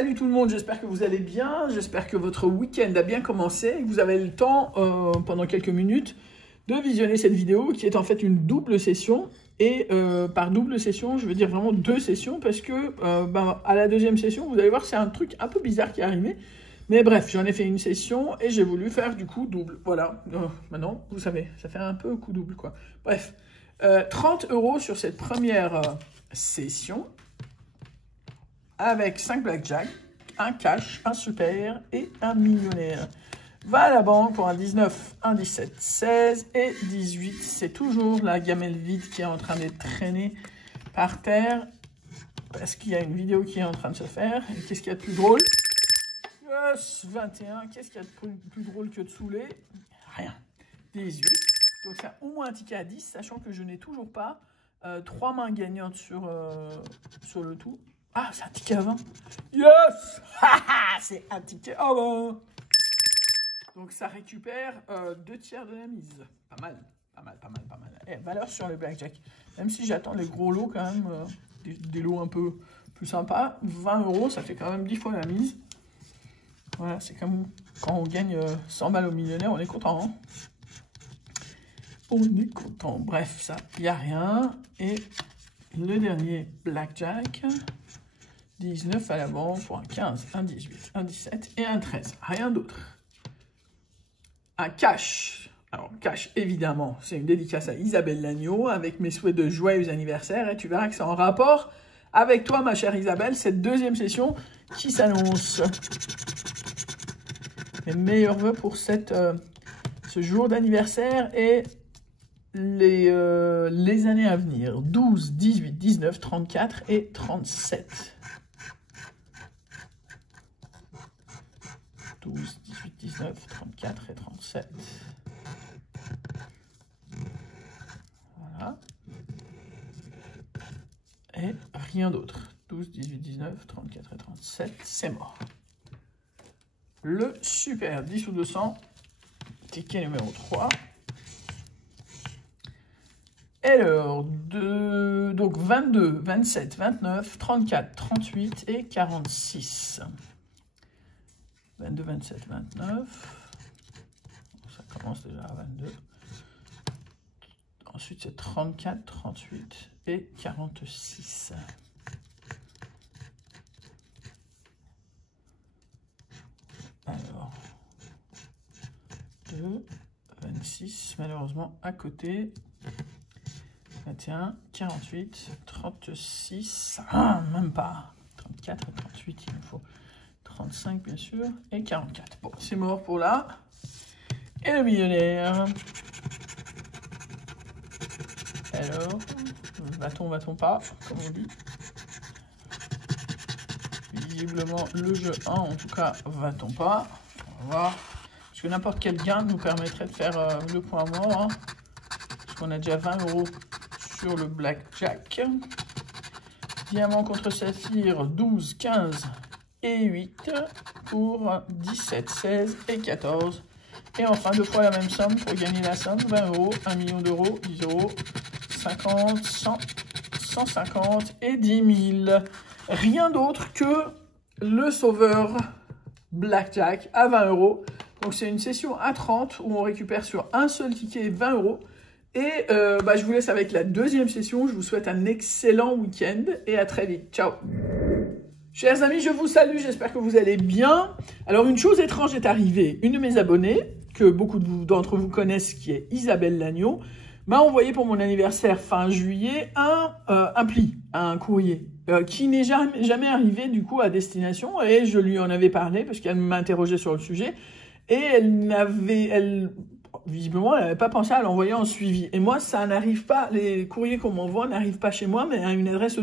Salut tout le monde, j'espère que vous allez bien, j'espère que votre week-end a bien commencé et que vous avez le temps, pendant quelques minutes, de visionner cette vidéo qui est en fait une double session. Et par double session, je veux dire vraiment 2 sessions parce que à la deuxième session, vous allez voir, c'est un truc un peu bizarre qui est arrivé. Mais bref, j'en ai fait une session et j'ai voulu faire du coup double. Voilà, maintenant, vous savez, ça fait un peu coup double quoi. Bref, 30 € sur cette première session. Avec 5 blackjack, un cash, un super et un millionnaire. Va à la banque pour un 19, un 17, 16 et 18. C'est toujours la gamelle vide qui est en train d'être traînée par terre. Parce qu'il y a une vidéo qui est en train de se faire. Et qu'est-ce qu'il y a de plus drôle? Yes, 21. Qu'est-ce qu'il y a de plus drôle que de saouler? Rien. 18. Donc c'est au moins un ticket à 10, sachant que je n'ai toujours pas 3 mains gagnantes sur le tout. Ah, c'est un ticket à 20. Yes! C'est un ticket à 20. Donc, ça récupère 2 tiers de la mise. Pas mal, pas mal, pas mal, pas mal. Et valeur sur le blackjack. Même si j'attends les gros lots quand même, des lots un peu plus sympas. 20 €, ça fait quand même 10 fois la mise. Voilà, c'est comme quand on gagne 100 balles au millionnaire, on est content. Hein, on est content. Bref, ça, il n'y a rien. Et le dernier blackjack. 19 à la banque pour un 15, un 18, un 17 et un 13. Rien d'autre. Un cash. Alors, cash, évidemment, c'est une dédicace à Isabelle Lagneau avec mes souhaits de joyeux anniversaire. Et tu verras que c'est en rapport avec toi, ma chère Isabelle, cette deuxième session qui s'annonce. Mes meilleurs voeux pour ce jour d'anniversaire et les années à venir. 12, 18, 19, 34 et 37. 12, 18, 19, 34 et 37. Voilà. Et rien d'autre. 12, 18, 19, 34 et 37, c'est mort. Le super 10 ou 200, ticket numéro 3. Alors, donc 22, 27, 29, 34, 38 et 46. 22, 27, 29. Ça commence déjà à 22. Ensuite, c'est 34, 38 et 46. Alors, 2, 26, malheureusement, à côté. 21, 48, 36. Ah, même pas. 34 et 38, il me faut. 35 bien sûr, et 44. Bon, c'est mort pour là. Et le millionnaire. Alors, va-t-on pas, comme on dit. Visiblement, le jeu 1, en tout cas, va-t-on pas. On va voir. Parce que n'importe quel gain nous permettrait de faire le point mort. Hein. Parce qu'on a déjà 20 € sur le blackjack. Diamant contre saphir, 12, 15... et 8 pour 17, 16 et 14. Et enfin, 2 fois la même somme pour gagner la somme. 20 €, 1 million d'euros, 10 €, 50, 100, 150 et 10 000. Rien d'autre que le sauveur blackjack à 20 €. Donc, c'est une session à 30 où on récupère sur un seul ticket 20 €. Et je vous laisse avec la deuxième session. Je vous souhaite un excellent week-end et à très vite. Ciao! Chers amis, je vous salue, j'espère que vous allez bien. Alors, une chose étrange est arrivée. Une de mes abonnées, que beaucoup d'entre vous connaissent, qui est Isabelle Lagneau, m'a envoyé pour mon anniversaire fin juillet un pli, un courrier, qui n'est jamais arrivé du coup à destination. Et je lui en avais parlé parce qu'elle m'interrogeait sur le sujet. Et visiblement, elle n'avait pas pensé à l'envoyer en suivi. Et moi, ça n'arrive pas, les courriers qu'on m'envoie n'arrivent pas chez moi, mais à une adresse de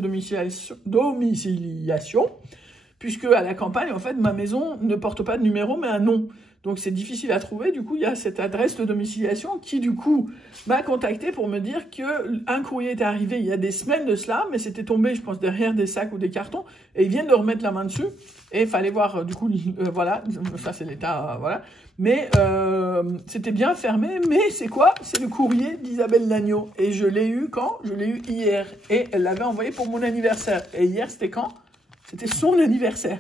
domiciliation, puisque à la campagne, en fait, ma maison ne porte pas de numéro, mais un nom. Donc, c'est difficile à trouver. Du coup, il y a cette adresse de domiciliation qui, du coup, m'a contacté pour me dire qu'un courrier était arrivé il y a des semaines de cela, mais c'était tombé, je pense, derrière des sacs ou des cartons, et ils viennent de remettre la main dessus. Et il fallait voir, du coup, voilà, ça c'est l'état, voilà. Mais c'était bien fermé, mais c'est quoi? C'est le courrier d'Isabelle Lagneau. Et je l'ai eu quand? Je l'ai eu hier. Et elle l'avait envoyé pour mon anniversaire. Et hier, c'était quand? C'était son anniversaire.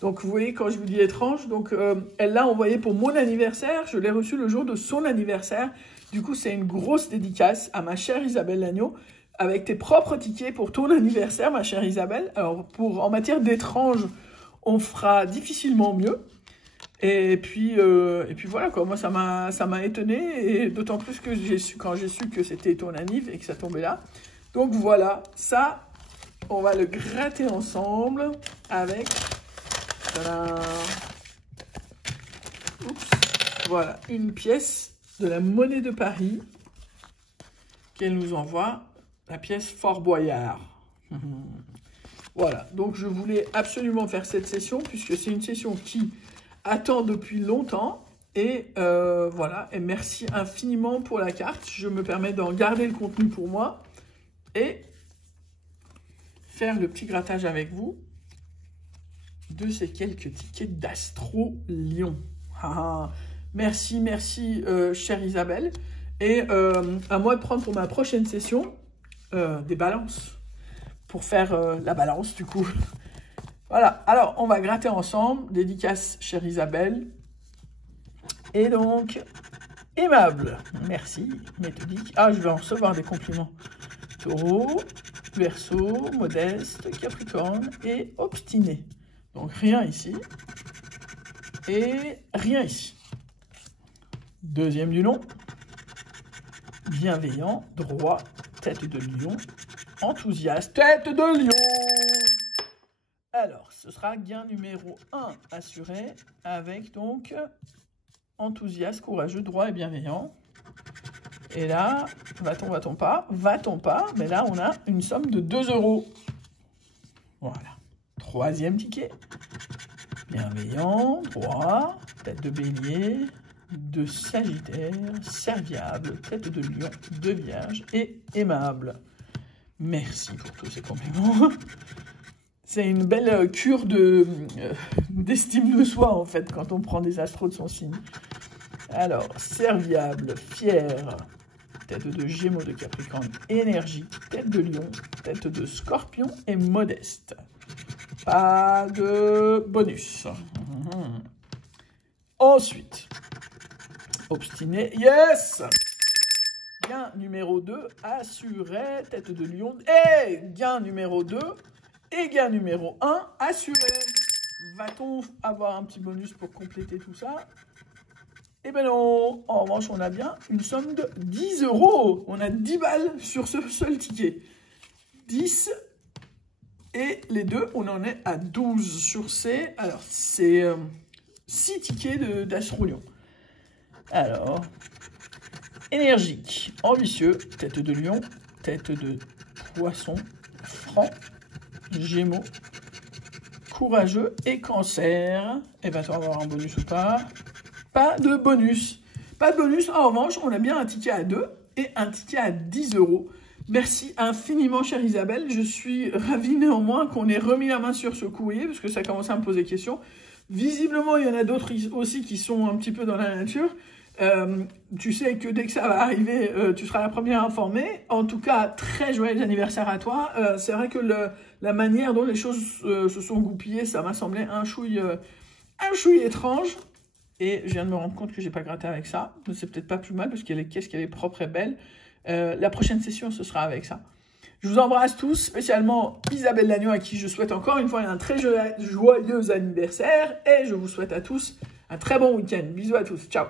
Donc, vous voyez, quand je vous dis étrange, donc elle l'a envoyé pour mon anniversaire. Je l'ai reçu le jour de son anniversaire. Du coup, c'est une grosse dédicace à ma chère Isabelle Lagneau, avec tes propres tickets pour ton anniversaire, ma chère Isabelle. Alors, en matière d'étrange, on fera difficilement mieux. Et puis voilà, quoi. Moi, ça m'a étonné, et d'autant plus que quand j'ai su que c'était ton anniv et que ça tombait là. Donc voilà, ça, on va le gratter ensemble avec... Oups, voilà, une pièce de la monnaie de Paris qu'elle nous envoie, la pièce Fort Boyard. Voilà, donc je voulais absolument faire cette session puisque c'est une session qui attend depuis longtemps. Et voilà, et merci infiniment pour la carte. Je me permets d'en garder le contenu pour moi et faire le petit grattage avec vous de ces quelques tickets d'Astro Lion. Merci, chère Isabelle. Et à moi de prendre pour ma prochaine session des balances pour faire la balance du coup. Voilà, alors on va gratter ensemble. Dédicace, chère Isabelle. Et donc, aimable. Merci, méthodique. Ah, je vais en recevoir des compliments. Taureau, Verseau, modeste, Capricorne et obstiné. Donc rien ici. Et rien ici. Deuxième du nom. Bienveillant, droit, tête de lion, enthousiaste, tête de lion. Alors, ce sera gain numéro 1 assuré avec donc enthousiaste, courageux, droit et bienveillant. Et là, va-t-on pas? Va-t-on pas? Mais là, on a une somme de 2 €. Voilà. Troisième ticket. Bienveillant, droit, tête de bélier, de sagittaire, serviable, tête de lion, de vierge et aimable. Merci pour tous ces compliments. C'est une belle cure d'estime de soi, en fait, quand on prend des astros de son signe. Alors, serviable, fier, tête de Gémeaux, de Capricorne, énergique, tête de Lion, tête de Scorpion et modeste. Pas de bonus. Ensuite, obstiné, yes! Gain numéro 2, assuré, tête de Lion. Et gain numéro 2 et gain numéro 1, assuré. Va-t-on avoir un petit bonus pour compléter tout ça? Eh ben non, en revanche, on a bien une somme de 10 €. On a 10 balles sur ce seul ticket. 10 et les deux, on en est à 12 sur ces... Alors, c'est 6 tickets d'Astro Lion. Alors, énergique, ambitieux, tête de lion, tête de poisson, franc, Gémeaux, courageux et cancer. Et va-t-on avoir un bonus ou pas? Pas de bonus. Pas de bonus. En revanche, on a bien un ticket à 2 et un ticket à 10 €. Merci infiniment, chère Isabelle. Je suis ravie néanmoins qu'on ait remis la main sur ce courrier parce que ça commence à me poser question. Visiblement, il y en a d'autres aussi qui sont un petit peu dans la nature. Tu sais que dès que ça va arriver, tu seras la première informée. En tout cas, très joyeux anniversaire à toi. C'est vrai que la manière dont les choses se sont goupillées, ça m'a semblé un chouille étrange. Et je viens de me rendre compte que j'ai pas gratté avec ça. Mais c'est peut-être pas plus mal parce que les caisses qu'elle est propre et belle. La prochaine session, ce sera avec ça. Je vous embrasse tous, spécialement Isabelle Lagneau, à qui je souhaite encore une fois un très joyeux anniversaire. Et je vous souhaite à tous un très bon week-end. Bisous à tous. Ciao.